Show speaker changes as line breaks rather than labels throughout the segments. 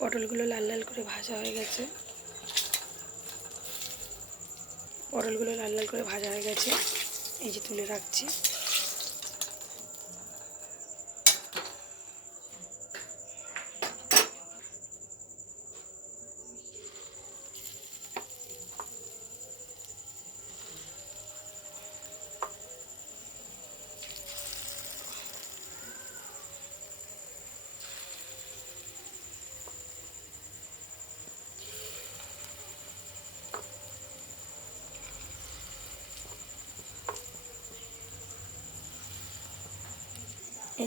পটলগুলো লাল লাল করে ভাজা হয়ে গেছে। পটলগুলো লাল লাল করে ভাজা হয়ে গেছে। এই যে তুলে রাখছি।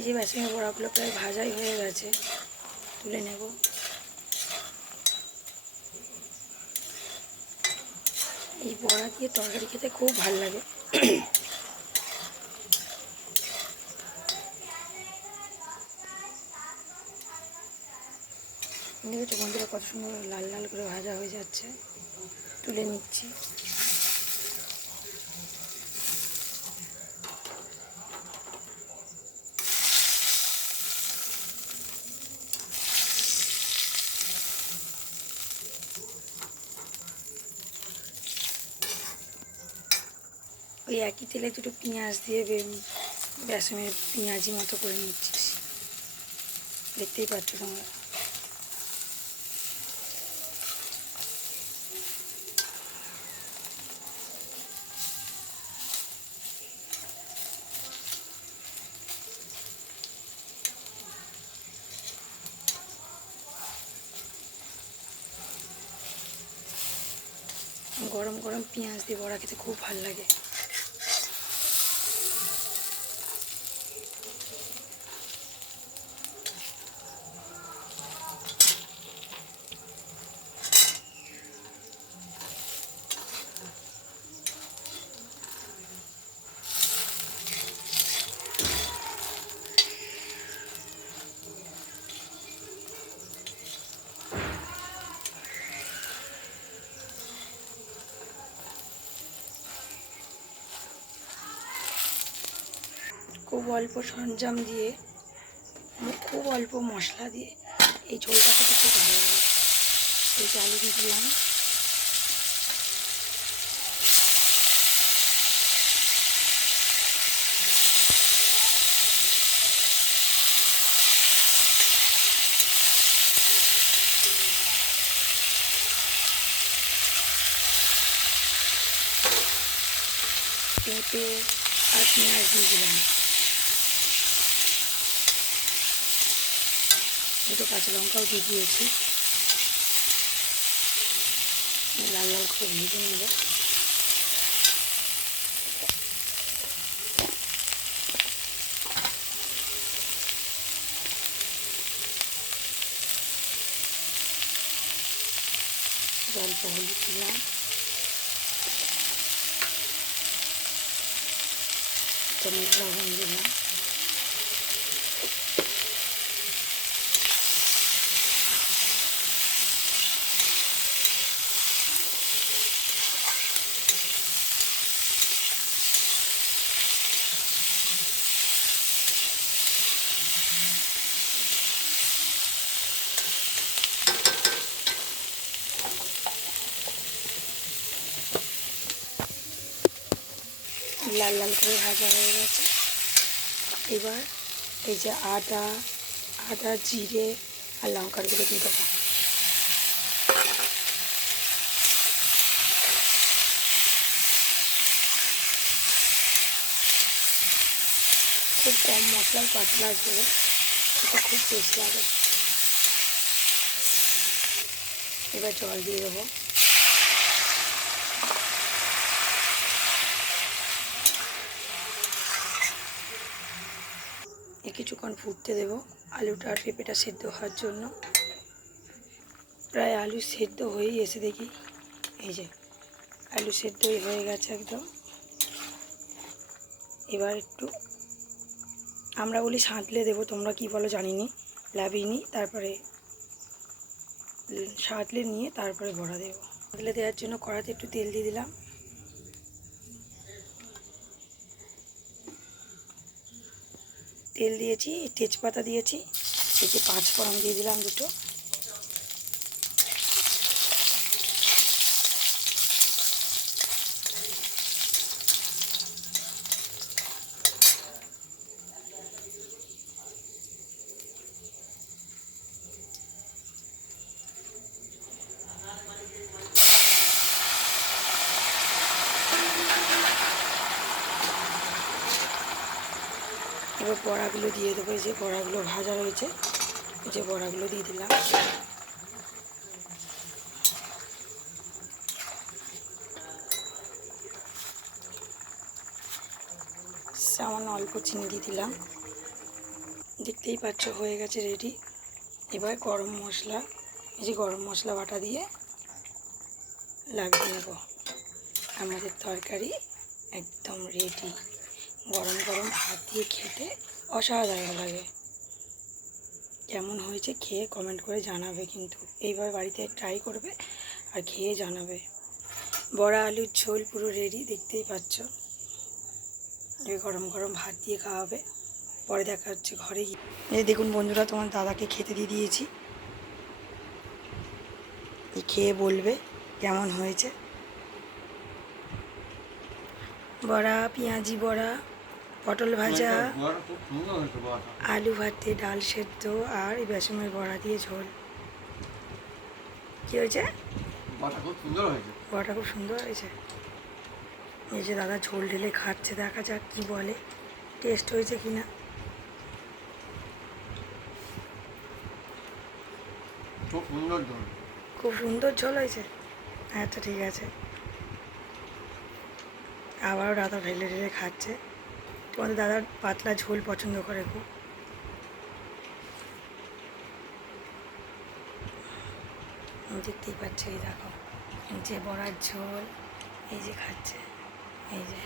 যে বেসনের বড়াগুলো প্রায় ভাজাই হয়ে গেছে, তুলে নেব। এই বড়া দিয়ে তরকারি খেতে খুব ভালো লাগে। বন্ধুরা কত সুন্দর লাল লাল করে ভাজা হয়ে যাচ্ছে। তুলে নিচ্ছি। ওই একই তেলে দুটো পেঁয়াজ দিয়ে বেসনের পেঁয়াজি মতো করে নিচ্ছিস। দেখতেই পাচ্ছ তোমরা। গরম গরম পেঁয়াজ দিয়ে বড়া খেতে খুব ভালো লাগে। খুব অল্প সরঞ্জাম দিয়ে মানে খুব অল্প মশলা দিয়ে এই ঝোলটা খেতে খুব ভালো লাগে। এই আলু দিয়ে দিলাম। পেঁপে আর পেঁয়াজ দিয়ে দিলাম। দুটো কাঁচা লঙ্কাও দিয়ে দিয়েছি লাল লাল করে ভেজে নেব অল্প হলুদ দিলাম চামচ লবণ দিলাম লাল লাল করে ভাজা হয়ে গেছে এবার এই যে আদা আদা জিরে আর লঙ্কার গুঁড়ো দিয়ে দেবো খুব কম মশলার পাতলা ঝোল এটা খুব টেস্ট লাগে এবার জল দিয়ে দেবো কিছুক্ষণ ফুটতে দেবো। আলুটা আর পেঁপেটা সেদ্ধ হওয়ার জন্য। প্রায় আলু সেদ্ধ হয়েই এসে দেখি, এই যে আলু সেদ্ধই হয়ে গেছে একদম। এবার একটু আমরা বলি সাঁতলে দেবো, তোমরা কি বলো জানি নি লাভিয়ে তারপরে সাঁতলে নিয়ে তারপরে বড়া দেবো। সাঁতলে দেওয়ার জন্য কড়াতে একটু তেল দিয়ে দিলাম। তেল দিয়েছি তেজপাতা দিয়েছি এতে পাঁচফোড়ন পাঁচ ফোড়ন দিয়ে দিলাম দুটো। এবার বড়াগুলো দিয়ে দেবো যে বড়াগুলো ভাজা রয়েছে যে বড়াগুলো দিয়ে দিলাম। সামান্য অল্প চিনি দিয়ে দিলাম। দেখতেই পাচ্ছ, হয়ে গেছে রেডি এবার গরম মশলা, এই যে গরম মশলা বাটা দিয়ে লাগিয়ে নেব। আমাদের তরকারি একদম রেডি গরম গরম ভাত দিয়ে খেতে অসাধারণ লাগে। কেমন হয়েছে খেয়ে কমেন্ট করে জানাবে কিন্তু। এইভাবে বাড়িতে ট্রাই করবে আর খেয়ে জানাবে। বড়া আলুর ঝোল পুরো রেডি দেখতেই পাচ্ছ। গরম গরম ভাত দিয়ে খাওয়াবে। পরে দেখা হচ্ছে ঘরে গিয়ে। এই দেখুন বন্ধুরা, তোমার দাদাকে খেতে দিয়ে দিয়েছি। খেয়ে বলবে কেমন হয়েছে। বড়া, পেঁয়াজি বড়া পটল ভাজা আলু ভাতে ডাল সেদ্ধ আর এই বেসমের বড়া দিয়ে ঝোল। কী হয়েছে?
বড়টা খুব সুন্দর হয়েছে।
বড়াটা খুব সুন্দর হয়েছে। এই যে দাদা ঝোল ঢেলে খাচ্ছে দেখা যাক কী বলে। টেস্ট হয়েছে কি না?
খুব সুন্দর ঝোল।
খুব সুন্দর ঝোল হয়েছে? আচ্ছা ঠিক আছে। আবারও দাদা ঢেলে ঢেলে খাচ্ছে। তোমাদের দাদার পাতলা ঝোল পছন্দ করে খুব। দেখতেই পাচ্ছে, এই দেখো যে বড়ার ঝোল, এই যে খাচ্ছে, এই যে।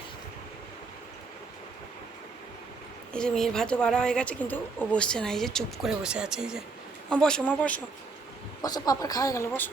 এই যে মেয়ের ভাতও বাড়া হয়ে গেছে, কিন্তু ও বসছে না, এই যে চুপ করে বসে আছে, এই যে। মা, বসো মা, বসো। বসো, পাপার খাওয়া গেল,
বসে।